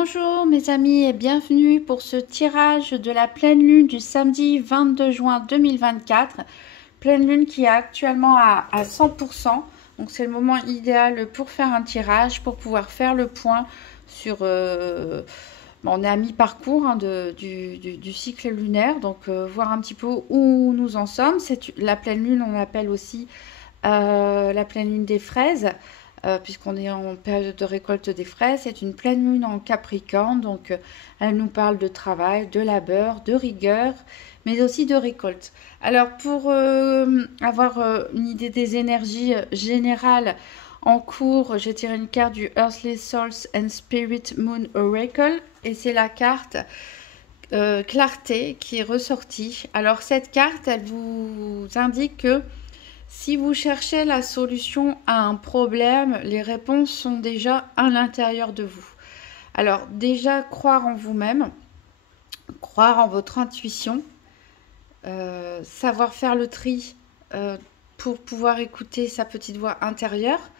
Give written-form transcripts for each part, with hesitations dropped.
Bonjour mes amis et bienvenue pour ce tirage de la pleine lune du samedi 22 juin 2024. Pleine lune qui est actuellement à 100%. Donc c'est le moment idéal pour faire un tirage, pour pouvoir faire le point sur... on est à mi-parcours du cycle lunaire, donc voir un petit peu où nous en sommes. C'est la pleine lune, on l'appelle aussi la pleine lune des fraises. Puisqu'on est en période de récolte des fraises, c'est une pleine lune en Capricorne, donc elle nous parle de travail, de labeur, de rigueur, mais aussi de récolte. Alors pour avoir une idée des énergies générales en cours, j'ai tiré une carte du Earthly Souls and Spirit Moon Oracle, et c'est la carte clarté qui est ressortie. Alors cette carte, elle vous indique que si vous cherchez la solution à un problème, les réponses sont déjà à l'intérieur de vous. Alors déjà, croire en vous-même, croire en votre intuition, savoir faire le tri pour pouvoir écouter sa petite voix intérieure.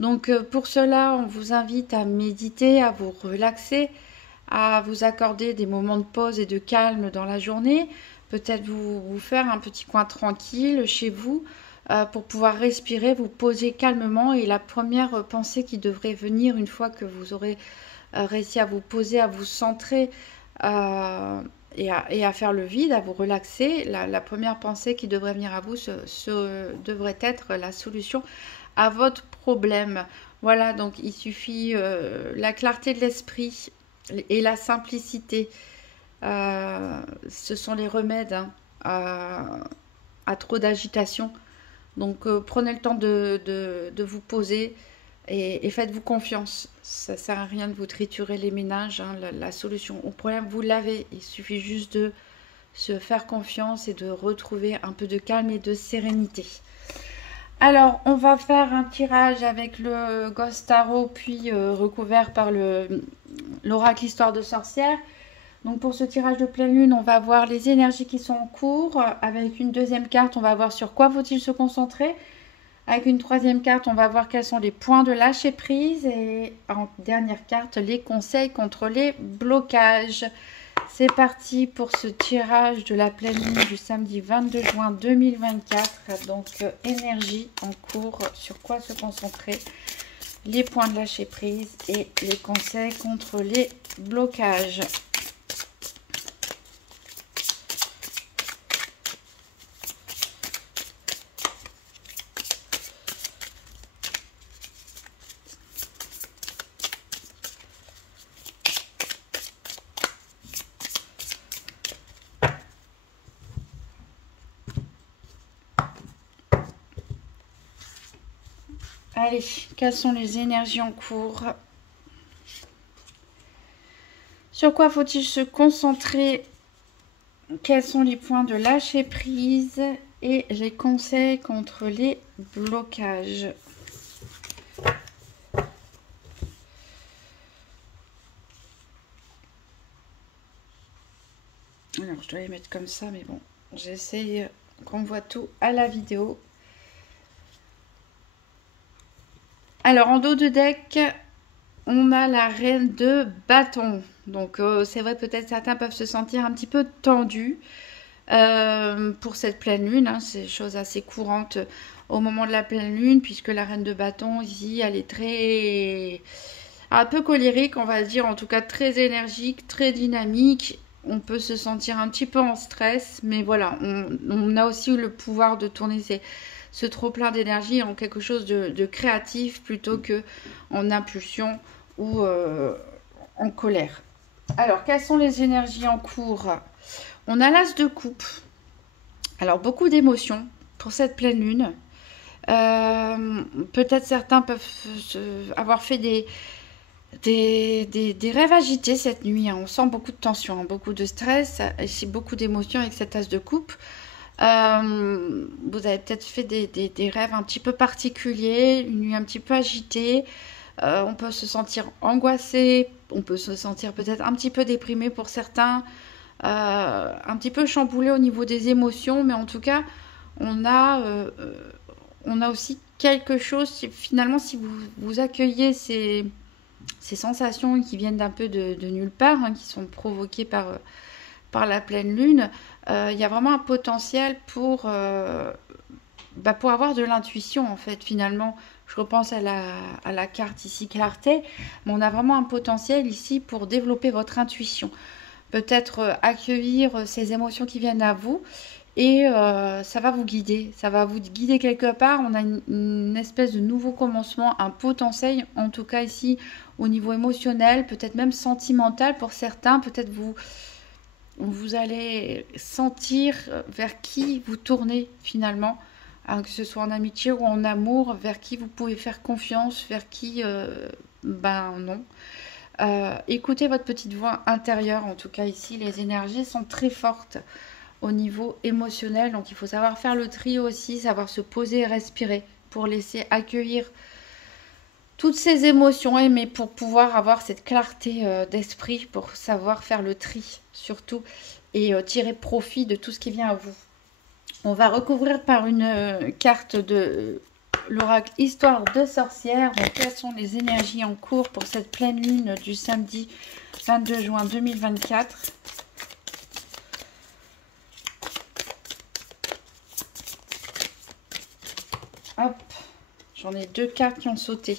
Donc pour cela, on vous invite à méditer, à vous relaxer, à vous accorder des moments de pause et de calme dans la journée. Peut-être vous faire un petit coin tranquille chez vous, pour pouvoir respirer, vous poser calmement, et la première pensée qui devrait venir une fois que vous aurez réussi à vous poser, à vous centrer et à faire le vide, à vous relaxer, la première pensée qui devrait venir à vous devrait être la solution à votre problème. Voilà, donc il suffit la clarté de l'esprit et la simplicité. Ce sont les remèdes à trop d'agitation. Donc prenez le temps de vous poser et faites-vous confiance. Ça ne sert à rien de vous triturer les méninges. La solution au problème, vous l'avez. Il suffit juste de se faire confiance et de retrouver un peu de calme et de sérénité. Alors, on va faire un tirage avec le Ghost Tarot, puis recouvert par l'oracle Histoire de sorcière. Donc pour ce tirage de pleine lune, on va voir les énergies qui sont en cours. Avec une deuxième carte, on va voir sur quoi faut-il se concentrer. Avec une troisième carte, on va voir quels sont les points de lâcher prise. Et en dernière carte, les conseils contre les blocages. C'est parti pour ce tirage de la pleine lune du samedi 22 juin 2024. Donc énergie en cours, sur quoi se concentrer, les points de lâcher prise et les conseils contre les blocages. Allez, quelles sont les énergies en cours? Sur quoi faut-il se concentrer? Quels sont les points de lâcher prise et les conseils contre les blocages? Alors, je dois les mettre comme ça, mais bon, j'essaye qu'on voit tout à la vidéo. Alors, en dos de deck, on a la reine de bâton. Donc, c'est vrai, peut-être certains peuvent se sentir un petit peu tendus pour cette pleine lune. Hein. C'est chose assez courante au moment de la pleine lune, puisque la reine de bâton, ici, elle est très... un peu colérique, on va dire, en tout cas très énergique, très dynamique. On peut se sentir un petit peu en stress, mais voilà, on a aussi le pouvoir de tourner ce trop plein d'énergie en quelque chose de créatif plutôt que en impulsion ou en colère. Alors, quelles sont les énergies en cours? On a l'as de coupe. Alors, beaucoup d'émotions pour cette pleine lune. Peut-être certains peuvent avoir fait des rêves agités cette nuit. Hein. On sent beaucoup de tension, hein, beaucoup de stress et beaucoup d'émotions avec cette as de coupe. Vous avez peut-être fait des rêves un petit peu particuliers, une nuit un petit peu agitée. On peut se sentir angoissé, on peut se sentir peut-être un petit peu déprimé pour certains, un petit peu chamboulé au niveau des émotions, mais en tout cas, on a aussi quelque chose, finalement, si vous accueillez ces ces sensations qui viennent d'un peu de nulle part, hein, qui sont provoquées par la pleine lune, il y a vraiment un potentiel pour avoir de l'intuition, en fait, finalement. Je repense à la carte ici, clarté, mais on a vraiment un potentiel ici pour développer votre intuition. Peut-être accueillir ces émotions qui viennent à vous, et ça va vous guider. Ça va vous guider quelque part. On a une espèce de nouveau commencement, un potentiel, en tout cas ici, au niveau émotionnel, peut-être même sentimental pour certains. Peut-être vous allez sentir vers qui vous tournez finalement, hein, que ce soit en amitié ou en amour, vers qui vous pouvez faire confiance, vers qui, non. Écoutez votre petite voix intérieure, en tout cas ici, les énergies sont très fortes au niveau émotionnel, donc il faut savoir faire le tri aussi, savoir se poser et respirer pour laisser accueillir toutes ces émotions, mais pour pouvoir avoir cette clarté d'esprit, pour savoir faire le tri surtout, et tirer profit de tout ce qui vient à vous. On va recouvrir par une carte de l'oracle Histoire de sorcière. Donc, quelles sont les énergies en cours pour cette pleine lune du samedi 22 juin 2024? Hop, j'en ai deux cartes qui ont sauté.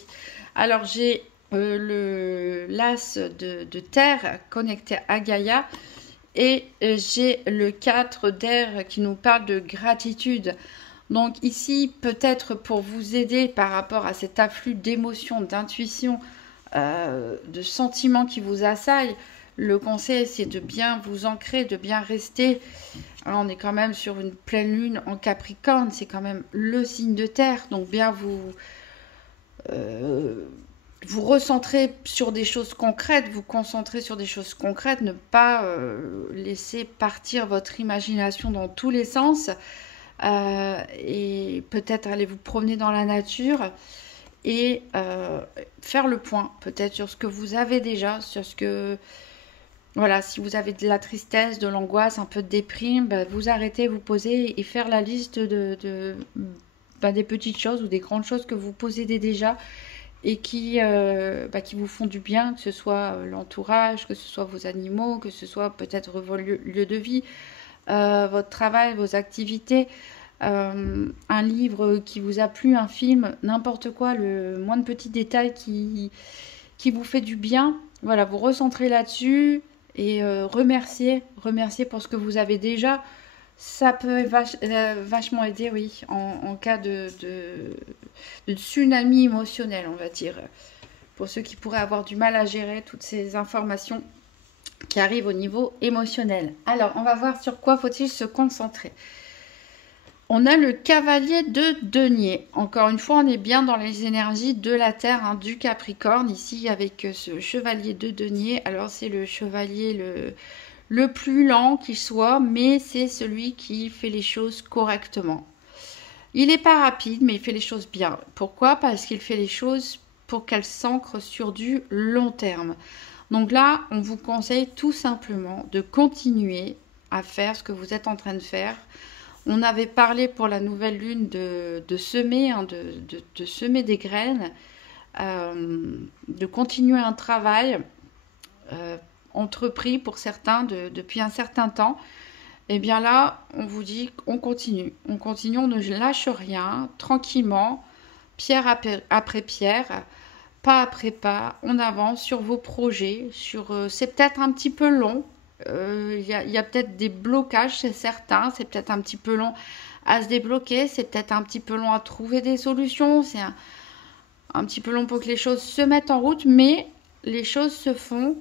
Alors, j'ai l'as de terre connecté à Gaïa, et j'ai le 4 d'air qui nous parle de gratitude. Donc ici, peut-être pour vous aider par rapport à cet afflux d'émotions, d'intuition, de sentiments qui vous assaillent, le conseil, c'est de bien vous ancrer, de bien rester. Alors, on est quand même sur une pleine lune en Capricorne, c'est quand même le signe de terre, donc bien vous recentrer sur des choses concrètes, vous concentrer sur des choses concrètes, ne pas laisser partir votre imagination dans tous les sens, et peut-être aller vous promener dans la nature et faire le point peut-être sur ce que vous avez déjà, sur ce que... Voilà, si vous avez de la tristesse, de l'angoisse, un peu de déprime, vous arrêtez, vous posez et faire la liste des petites choses ou des grandes choses que vous possédez déjà et qui vous font du bien, que ce soit l'entourage, que ce soit vos animaux, que ce soit peut-être vos lieux de vie, votre travail, vos activités, un livre qui vous a plu, un film, n'importe quoi, le moins de petits détails qui vous fait du bien. Voilà, vous recentrez là-dessus et remercier pour ce que vous avez déjà. Ça peut vachement aider, oui, en cas de tsunami émotionnel, on va dire. Pour ceux qui pourraient avoir du mal à gérer toutes ces informations qui arrivent au niveau émotionnel. Alors, on va voir sur quoi faut-il se concentrer. On a le cavalier de denier. Encore une fois, on est bien dans les énergies de la Terre, hein, du Capricorne, ici, avec ce chevalier de denier. Alors, c'est le chevalier le plus lent qui soit, mais c'est celui qui fait les choses correctement. Il n'est pas rapide, mais il fait les choses bien. Pourquoi? Parce qu'il fait les choses pour qu'elles s'ancrent sur du long terme. Donc là, on vous conseille tout simplement de continuer à faire ce que vous êtes en train de faire. On avait parlé pour la nouvelle lune de semer, hein, de semer des graines, de continuer un travail entrepris pour certains depuis un certain temps. Et bien là, on vous dit qu'on continue. On continue, on ne lâche rien, tranquillement, pierre après pierre, pas après pas. On avance sur vos projets. C'est peut-être un petit peu long. Il y a peut-être des blocages, c'est certain. C'est peut-être un petit peu long à se débloquer. C'est peut-être un petit peu long à trouver des solutions. C'est un petit peu long pour que les choses se mettent en route. Mais les choses se font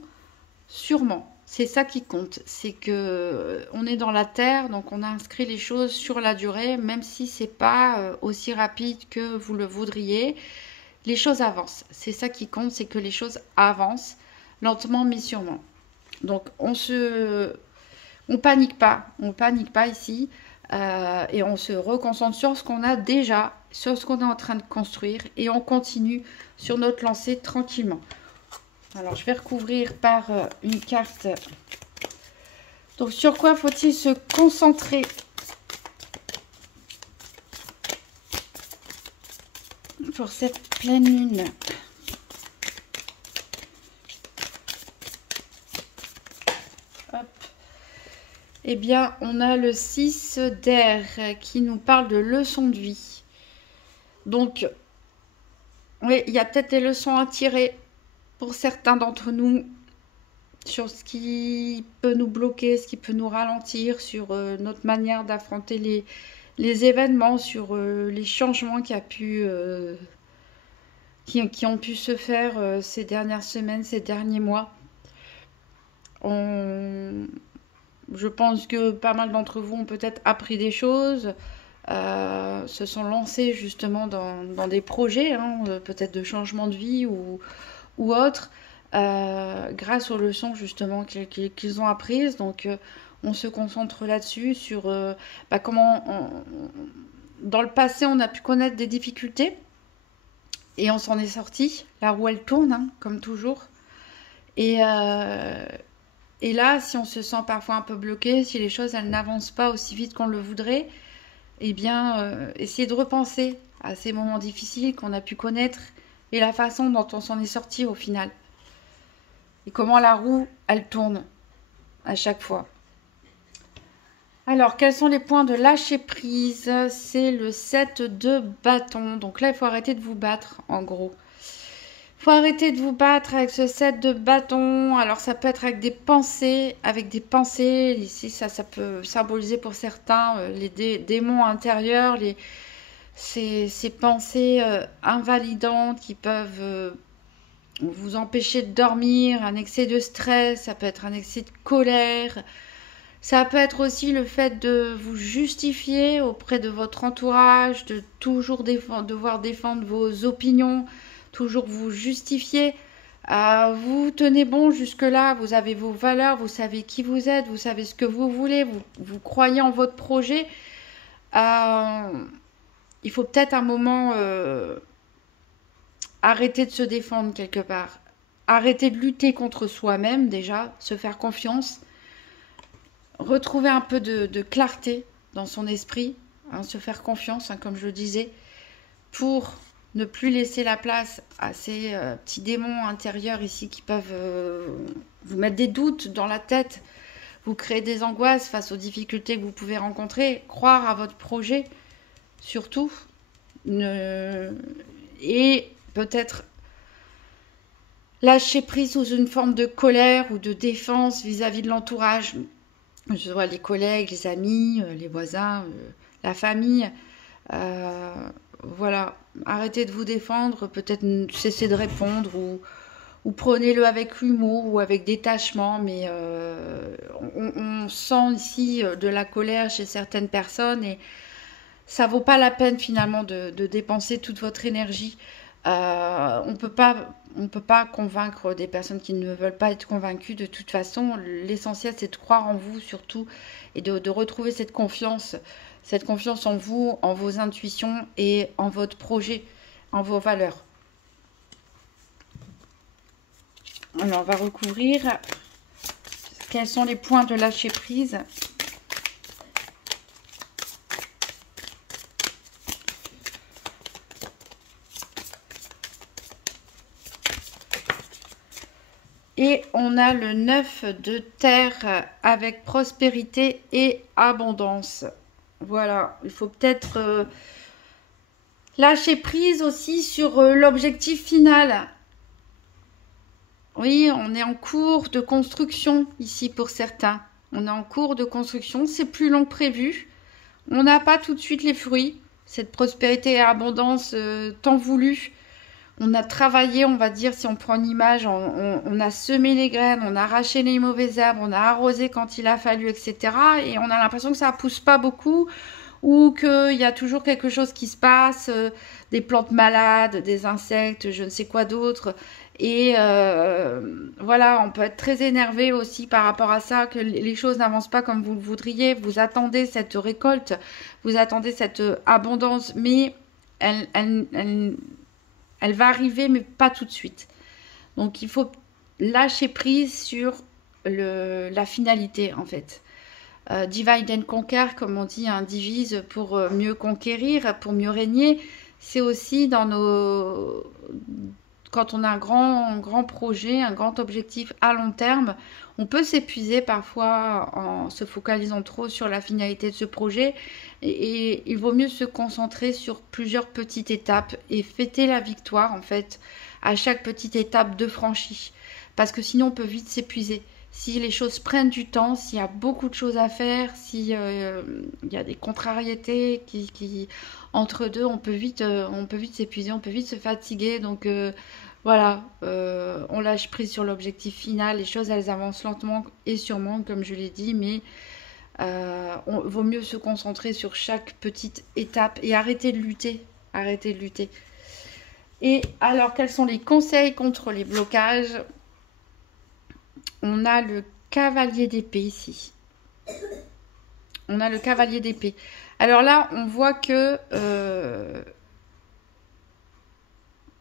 sûrement. C'est ça qui compte, c'est que on est dans la terre, donc on a inscrit les choses sur la durée, même si c'est pas aussi rapide que vous le voudriez. Les choses avancent. C'est ça qui compte, c'est que les choses avancent lentement mais sûrement. Donc on panique pas ici, et on se reconcentre sur ce qu'on a déjà, sur ce qu'on est en train de construire, et on continue sur notre lancée tranquillement. Alors, je vais recouvrir par une carte. Donc, sur quoi faut-il se concentrer pour cette pleine lune? Eh bien, on a le 6 d'air qui nous parle de leçons de vie. Donc, oui, il y a peut-être des leçons à tirer pour certains d'entre nous sur ce qui peut nous bloquer, ce qui peut nous ralentir, sur notre manière d'affronter les événements, sur les changements qui ont pu se faire ces dernières semaines, ces derniers mois. Je pense que pas mal d'entre vous ont peut-être appris des choses, se sont lancés justement dans des projets, hein, peut-être de changement de vie ou autre, grâce aux leçons justement qu'ils ont apprises. Donc on se concentre là-dessus, sur comment dans le passé on a pu connaître des difficultés et on s'en est sorti. La roue elle tourne, hein, comme toujours. Et là, si on se sent parfois un peu bloqué, si les choses elles n'avancent pas aussi vite qu'on le voudrait, eh bien, essayez de repenser à ces moments difficiles qu'on a pu connaître et la façon dont on s'en est sorti au final. Et comment la roue, elle tourne à chaque fois. Alors, quels sont les points de lâcher prise? C'est le 7 de bâton. Donc là, il faut arrêter de vous battre, en gros. Faut arrêter de vous battre avec ce 7 de bâton. Alors ça peut être avec des pensées. Ici, ça peut symboliser pour certains les démons intérieurs, ces pensées invalidantes qui peuvent vous empêcher de dormir, un excès de stress, ça peut être un excès de colère. Ça peut être aussi le fait de vous justifier auprès de votre entourage, de toujours devoir défendre vos opinions, toujours vous justifier. Vous tenez bon jusque-là, vous avez vos valeurs, vous savez qui vous êtes, vous savez ce que vous voulez, vous croyez en votre projet. Il faut peut-être un moment arrêter de se défendre quelque part. Arrêter de lutter contre soi-même déjà, se faire confiance. Retrouver un peu de clarté dans son esprit, hein, se faire confiance, hein, comme je le disais, pour ne plus laisser la place à ces petits démons intérieurs ici qui peuvent vous mettre des doutes dans la tête, vous créer des angoisses face aux difficultés que vous pouvez rencontrer, croire à votre projet, surtout, et peut-être lâcher prise sous une forme de colère ou de défense vis-à-vis de l'entourage. Je vois les collègues, les amis, les voisins, la famille. Voilà, arrêtez de vous défendre, peut-être cessez de répondre ou prenez-le avec humour ou avec détachement. Mais on sent ici de la colère chez certaines personnes et ça vaut pas la peine finalement de dépenser toute votre énergie. On peut pas convaincre des personnes qui ne veulent pas être convaincues de toute façon. L'essentiel, c'est de croire en vous surtout et de retrouver cette confiance en vous, en vos intuitions et en votre projet, en vos valeurs. Alors, on va recouvrir. Quels sont les points de lâcher prise ? Et on a le 9 de terre avec prospérité et abondance. Voilà, il faut peut-être lâcher prise aussi sur l'objectif final. Oui, on est en cours de construction ici pour certains. On est en cours de construction, c'est plus long que prévu. On n'a pas tout de suite les fruits. Cette prospérité et abondance tant voulue. On a travaillé, on va dire, si on prend une image, on a semé les graines, on a arraché les mauvaises herbes, on a arrosé quand il a fallu, etc. Et on a l'impression que ça ne pousse pas beaucoup ou qu'il y a toujours quelque chose qui se passe, des plantes malades, des insectes, je ne sais quoi d'autre. Et voilà, on peut être très énervé aussi par rapport à ça, que les choses n'avancent pas comme vous le voudriez. Vous attendez cette récolte, vous attendez cette abondance, mais elle va arriver, mais pas tout de suite. Donc, il faut lâcher prise sur la finalité, en fait. Divide and conquer, comme on dit, hein, divise pour mieux conquérir, pour mieux régner. C'est aussi quand on a un grand projet, un grand objectif à long terme, on peut s'épuiser parfois en se focalisant trop sur la finalité de ce projet. Et il vaut mieux se concentrer sur plusieurs petites étapes et fêter la victoire, en fait, à chaque petite étape de franchie. Parce que sinon, on peut vite s'épuiser. Si les choses prennent du temps, s'il y a beaucoup de choses à faire, s'il y a des contrariétés entre deux, on peut vite s'épuiser, on peut vite se fatiguer. Donc voilà, on lâche prise sur l'objectif final. Les choses, elles avancent lentement et sûrement, comme je l'ai dit, mais vaut mieux se concentrer sur chaque petite étape et arrêter de lutter. Arrêter de lutter. Et alors, quels sont les conseils contre les blocages ? On a le cavalier d'épée ici. On a le cavalier d'épée. Alors là, on voit que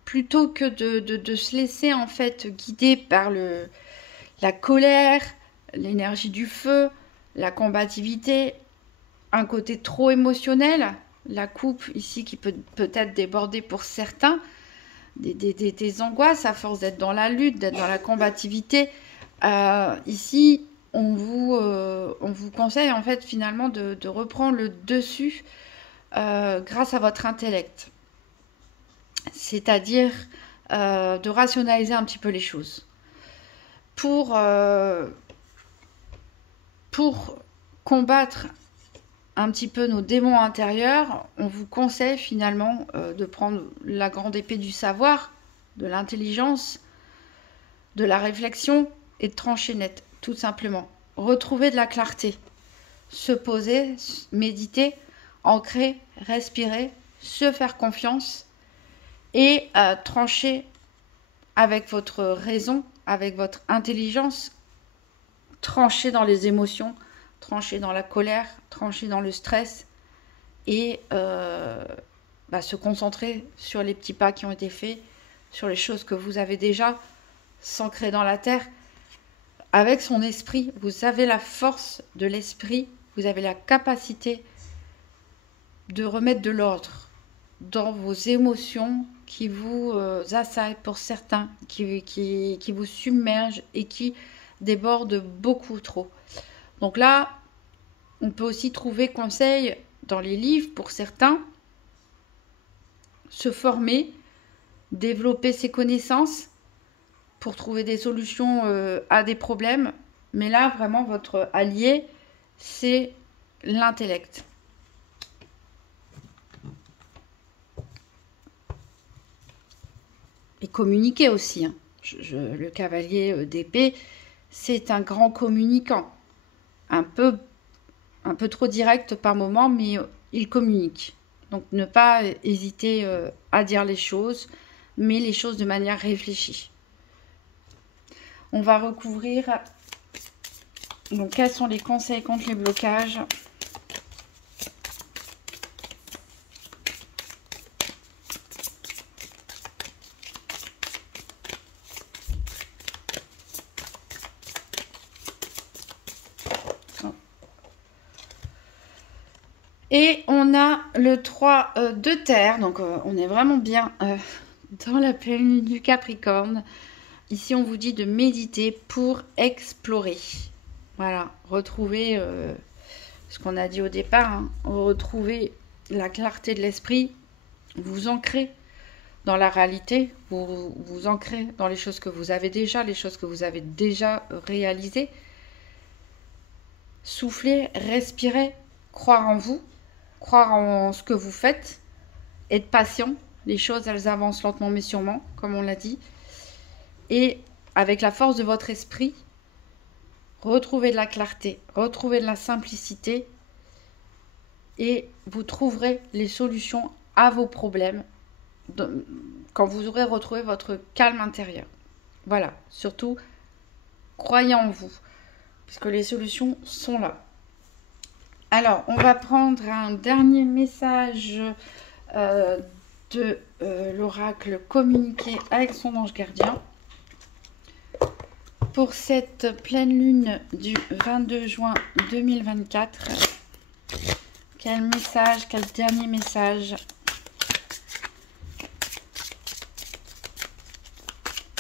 plutôt que de se laisser en fait guider par la colère, l'énergie du feu, la combativité, un côté trop émotionnel, la coupe ici qui peut peut-être déborder pour certains, des angoisses à force d'être dans la lutte, d'être dans la combativité. Ici, on vous conseille en fait finalement de reprendre le dessus grâce à votre intellect. C'est-à-dire de rationaliser un petit peu les choses. Pour combattre un petit peu nos démons intérieurs, on vous conseille finalement de prendre la grande épée du savoir, de l'intelligence, de la réflexion et de trancher net, tout simplement. Retrouver de la clarté, se poser, méditer, ancrer, respirer, se faire confiance et trancher avec votre raison, avec votre intelligence, trancher dans les émotions, trancher dans la colère, trancher dans le stress et se concentrer sur les petits pas qui ont été faits, sur les choses que vous avez déjà s'ancrer dans la terre. Avec son esprit, vous avez la force de l'esprit, vous avez la capacité de remettre de l'ordre dans vos émotions qui vous assaillent pour certains, qui vous submergent et qui débordent beaucoup trop. Donc là, on peut aussi trouver conseil dans les livres pour certains, se former, développer ses connaissances pour trouver des solutions à des problèmes. Mais là, vraiment, votre allié, c'est l'intellect. Et communiquer aussi. Hein. Le cavalier d'épée, c'est un grand communicant. Un peu trop direct par moment, mais il communique. Donc, ne pas hésiter à dire les choses, mais les choses de manière réfléchie. On va recouvrir. Donc, quels sont les conseils contre les blocages ? Et on a le 3 de terre, donc on est vraiment bien dans la pleine lune du Capricorne. Ici, on vous dit de méditer pour explorer. Voilà, retrouver ce qu'on a dit au départ, hein, retrouver la clarté de l'esprit, vous ancrer dans la réalité, vous ancrer dans les choses que vous avez déjà, les choses que vous avez déjà réalisées. Souffler, respirer, croire en vous. Croire en ce que vous faites, être patient, les choses elles avancent lentement mais sûrement, comme on l'a dit, et avec la force de votre esprit, retrouvez de la clarté, retrouvez de la simplicité, et vous trouverez les solutions à vos problèmes quand vous aurez retrouvé votre calme intérieur. Voilà, surtout, croyez en vous, puisque les solutions sont là. Alors, on va prendre un dernier message de l'oracle communiqué avec son ange gardien. Pour cette pleine lune du 22 juin 2024, quel message, quel dernier message ?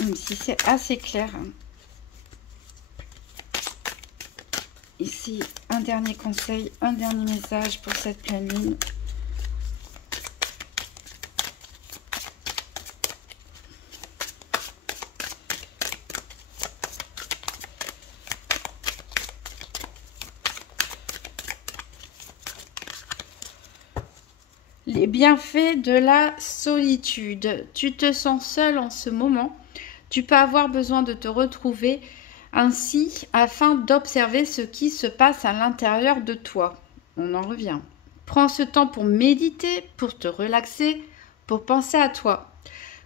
même si c'est assez clair. Ici, un dernier conseil, un dernier message pour cette pleine lune. Les bienfaits de la solitude. Tu te sens seul en ce moment. Tu peux avoir besoin de te retrouver ainsi afin d'observer ce qui se passe à l'intérieur de toi. On en revient. Prends ce temps pour méditer, pour te relaxer, pour penser à toi.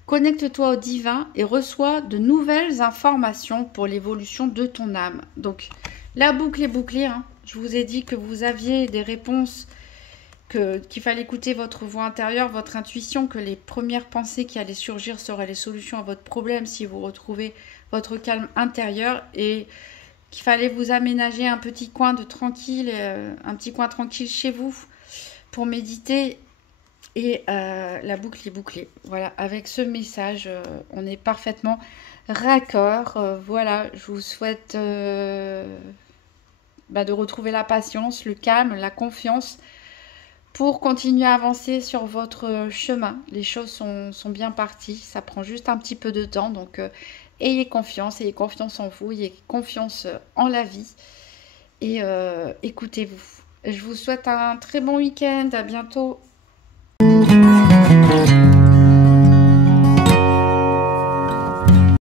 Connecte-toi au divin et reçois de nouvelles informations pour l'évolution de ton âme. Donc, la boucle est bouclée. Hein. Je vous ai dit que vous aviez des réponses, qu'il fallait écouter votre voix intérieure, votre intuition, que les premières pensées qui allaient surgir seraient les solutions à votre problème si vous retrouvez votre calme intérieur, et qu'il fallait vous aménager un petit coin de tranquille, un petit coin tranquille chez vous pour méditer. Et la boucle est bouclée. Voilà, avec ce message, on est parfaitement raccord. Voilà, je vous souhaite de retrouver la patience, le calme, la confiance pour continuer à avancer sur votre chemin. Les choses sont bien parties, ça prend juste un petit peu de temps, donc ayez confiance en vous, ayez confiance en la vie et écoutez-vous. Je vous souhaite un très bon week-end, à bientôt.